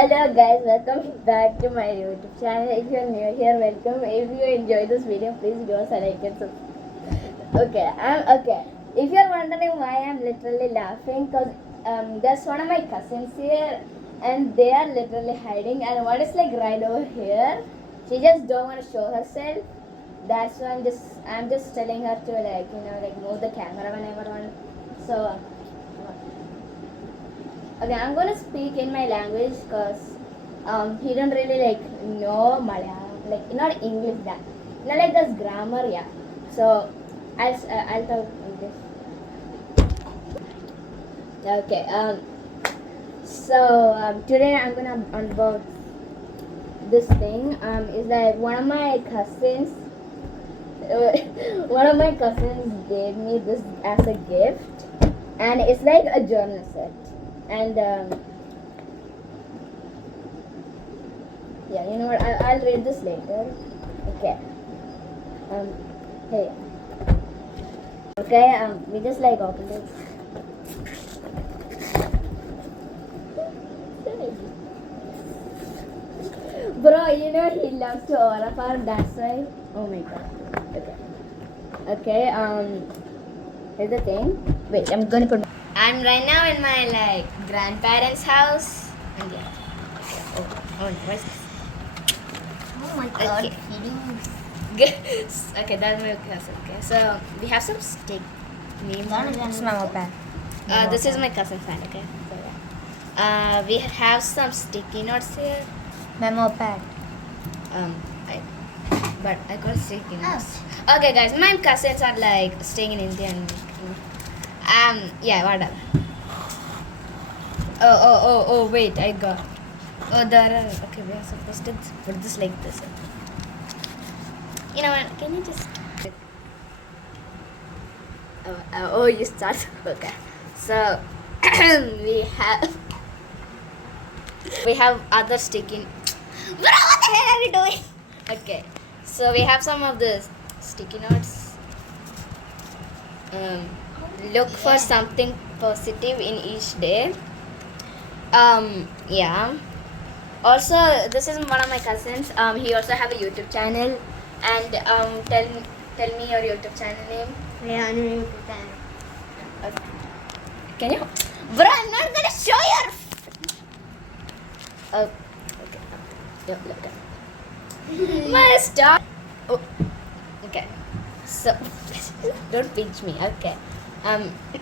Hello guys, welcome back to my YouTube channel. If you're new here, welcome. If you enjoy this video, please give us a like and subscribe. Okay. If you're wondering why I'm literally laughing, cause there's one of my cousins here, and they are literally hiding, and one is like right over here. She just don't want to show herself. That's why I'm just telling her to like move the camera whenever one. So. Okay, I'm gonna speak in my language because he don't really like know Malayalam, like not English that, not like this grammar, yeah. So I'll talk English. Okay. Today I'm gonna unbox this thing. Is like one of my cousins. One of my cousins gave me this as a gift, and it's like a journal set. And yeah, you know what? I'll read this later. Okay. Hey. Okay. We just like opened it. Bro, you know he loves to all of our. That's why. Oh my god. Okay. Okay. Here's the thing. Wait, I'm gonna put. I'm right now in my like grandparents' house. And yeah. Oh, what's this? Oh my god, Okay. feelings. Okay, that's my cousin. Okay, so we have some steak. That's my moped. This is my cousin fan. Okay. So, yeah. We have some sticky notes here. My moped. But I got sticky notes. Okay, guys, my cousins are like staying in India and. Yeah, whatever. Oh, wait, I got. Oh, there are. Okay, we are supposed to put this like this. You know what? Can you just. Oh, you start. Okay. So, we have other sticky. Bro, what the hell are you doing? Okay. So, we have some of the sticky notes. Look for something positive in each day. Yeah. Also, this is one of my cousins. He also have a YouTube channel. And tell me your YouTube channel name. Can you? Bro, I'm not gonna show your. Oh, okay. My star. Oh, okay. So, don't pinch me. Okay.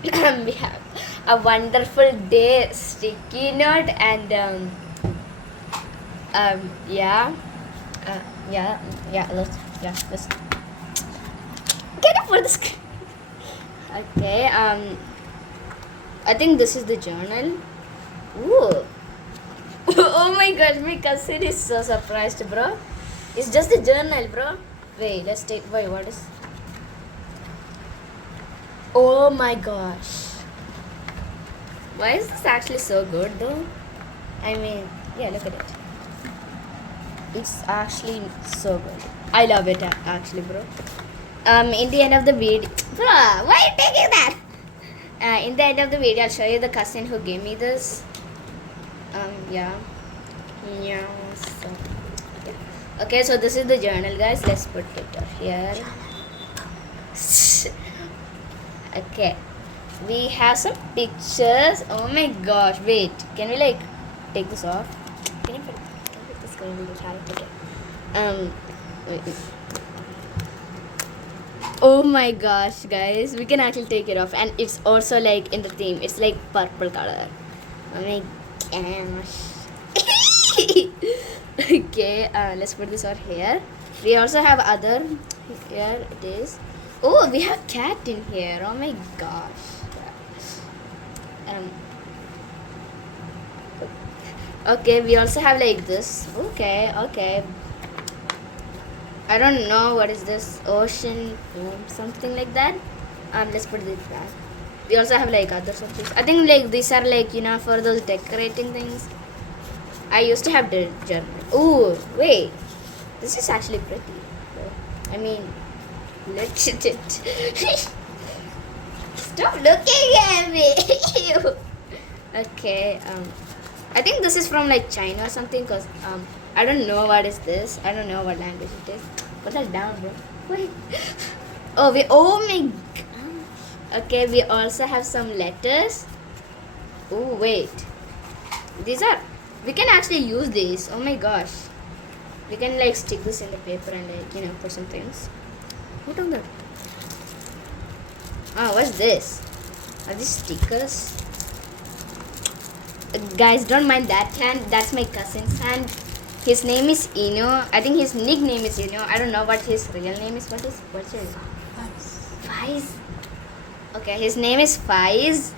We have a wonderful day sticky note and yeah. Let's get it for this. Okay. I think this is the journal. Ooh. Oh my god, my cousin is so surprised, bro. It's just a journal, bro. Wait, let's take. Wait, what is? Oh my gosh. Why is this actually so good though? I mean, yeah, look at it. It's actually so good. I love it actually, bro. In the end of the video, bro, why are you taking that? In the end of the video, I'll show you the cousin who gave me this. Yeah. So, yeah. Okay, so this is the journal, guys. Let's put it here. Okay, we have some pictures. Oh my gosh, wait, can we like take this off? Can you put this going to the chart? Okay. Wait. Oh my gosh, guys, we can actually take it off, and it's also like in the theme. It's like purple color. Oh my gosh. Okay, let's put this out here. We also have other. Here it is. Oh, we have cat in here. Oh my gosh. Okay, we also have like this. Okay. I don't know what is this. Ocean foam, something like that. Let's put this back. We also have like other something. I think like these are like, you know, for those decorating things. I used to have the journal. Oh, wait. This is actually pretty. I mean, look at it. Stop looking at me. Okay. I think this is from like China or something. Cause I don't know what is this. I don't know what language it is. Put that down, bro. Wait. Oh my god. Okay, we also have some letters. Oh wait. These are. We can actually use these. Oh my gosh. We can like stick this in the paper and like put some things. What on that? What's this? Are these stickers? Guys, don't mind that hand. That's my cousin's hand. His name is Eno. I think his nickname is Eno. I don't know what his real name is. What's his? Faiz. Okay, his name is Faiz.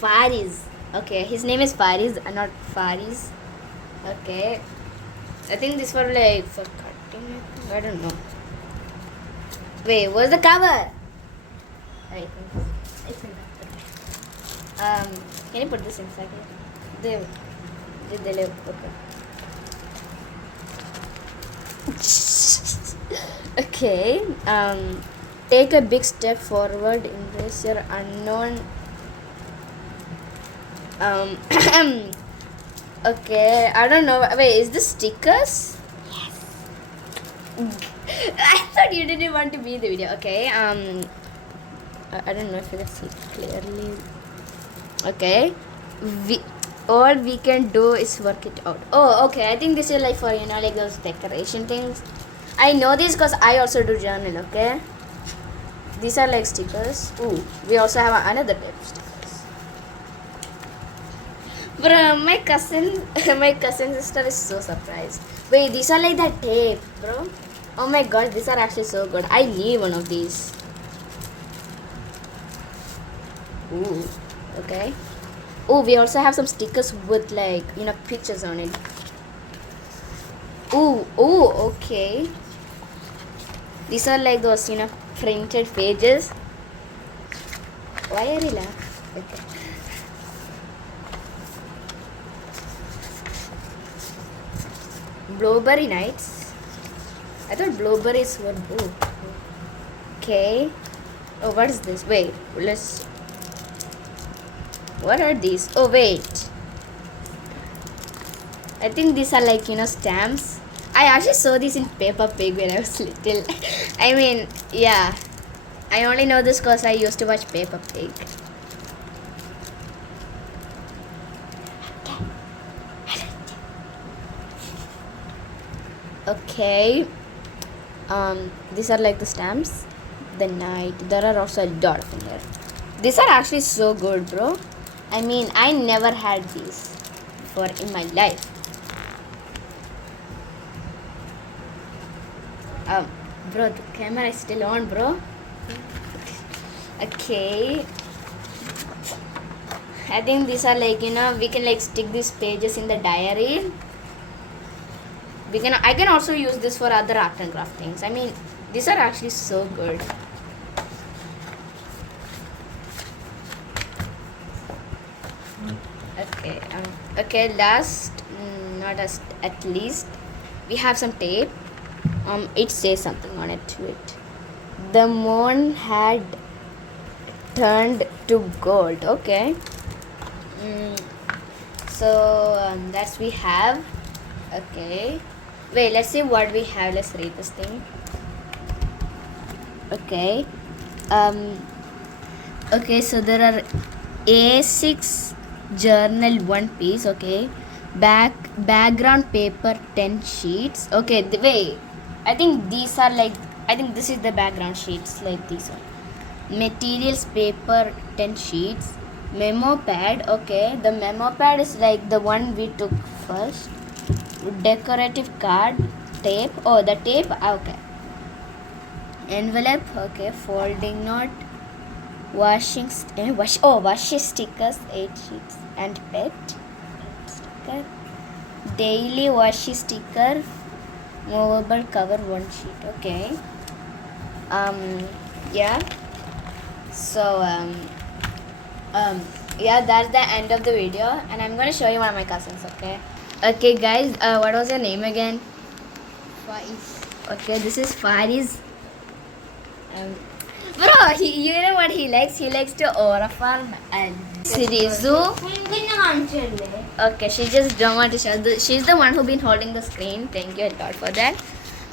Fariz. Okay, his name is Fariz, not Fariz. Okay. I think this for like for cutting. I don't know. Wait, what's the cover? It's in that. Can you put this inside here? They live. Okay. Okay. Take a big step forward. Embrace your unknown. Okay. I don't know. Wait, is this stickers? Yes. I thought you didn't want to be in the video. Okay. I don't know if you can see clearly. Okay. All we can do is work it out. Oh, okay. I think this is like for like those decoration things. I know this because I also do journal. Okay. These are like stickers. Ooh, we also have another type of stickers. Bro, my cousin sister is so surprised. Wait, these are like that tape, bro. Oh my god, these are actually so good. I need one of these. Ooh, okay. Oh, we also have some stickers with like pictures on it. Ooh, okay. These are like those printed pages. Why are you laughing? Okay. Blueberry Nights. I thought blueberries were blue. Okay. Oh, what is this? Wait, let's. What are these? Oh, wait. I think these are like stamps. I actually saw these in Peppa Pig when I was little. I mean, yeah. I only know this because I used to watch Peppa Pig. Okay. These are like the stamps. The night. There are also a lot in here. These are actually so good, bro. I mean, I never had these before in my life. Bro, the camera is still on, bro. Okay. I think these are like, we can like stick these pages in the diary. I can also use this for other art and craft things. I mean, these are actually so good. Okay. Okay. Last, not as at least, we have some tape. It says something on it to it. The moon had turned to gold. Okay. So that's we have. Okay. Wait, let's see what we have. Let's read this thing. Okay. Okay, so there are A6 journal 1 piece. Okay. Background paper 10 sheets. Okay, wait. I think these are like, I think this is the background sheets, like these one. Materials paper 10 sheets. Memo pad. Okay, the memo pad is like the one we took first. Decorative card. Tape. Oh, the tape. Okay. Envelope. Okay. Folding note. Washing stickers 8 sheets and pet sticker. Daily washi sticker. Movable cover 1 sheet. Okay. Yeah. So yeah, that's the end of the video, and I'm gonna show you one of my cousins. Okay guys, what was your name again? Faiz. Okay, this is Fariz. Bro, you know what he likes? He likes to overfarm and Sirizu. പിന്നെ കാണിച്ചല്ലേ Okay, she just don't want to show. She's the one who been holding the screen. Thank you a lot for that.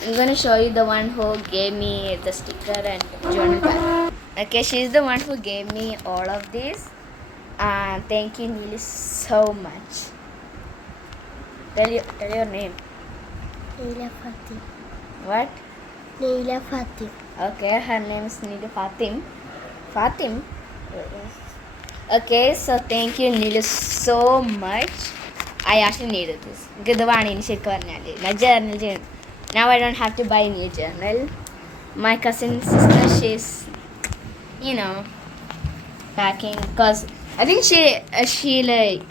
I'm gonna show you the one who gave me the sticker and journal pad. Okay, she's the one who gave me all of this. Thank you, Neely, so much. Tell your name. Leela ഫാത്തിം What? Leela ഫാത്തിം Okay, her name is Neely Fatim. Fatim. Okay, so thank you, Neely, so much. I actually needed this. Good one in my journal. Now I don't have to buy a new journal. My cousin sister, she's, you know, packing because I think she like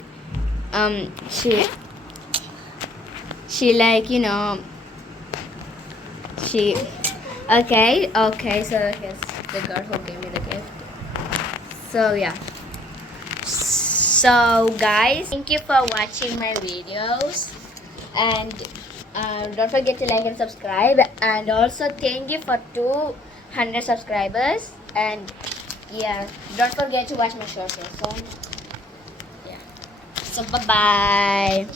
she like, you know, she okay, so here's the girl who gave me the gift. So yeah, so guys, thank you for watching my videos, and don't forget to like and subscribe, and also thank you for 200 subscribers, and yeah, don't forget to watch my short soon. Yeah, so bye bye.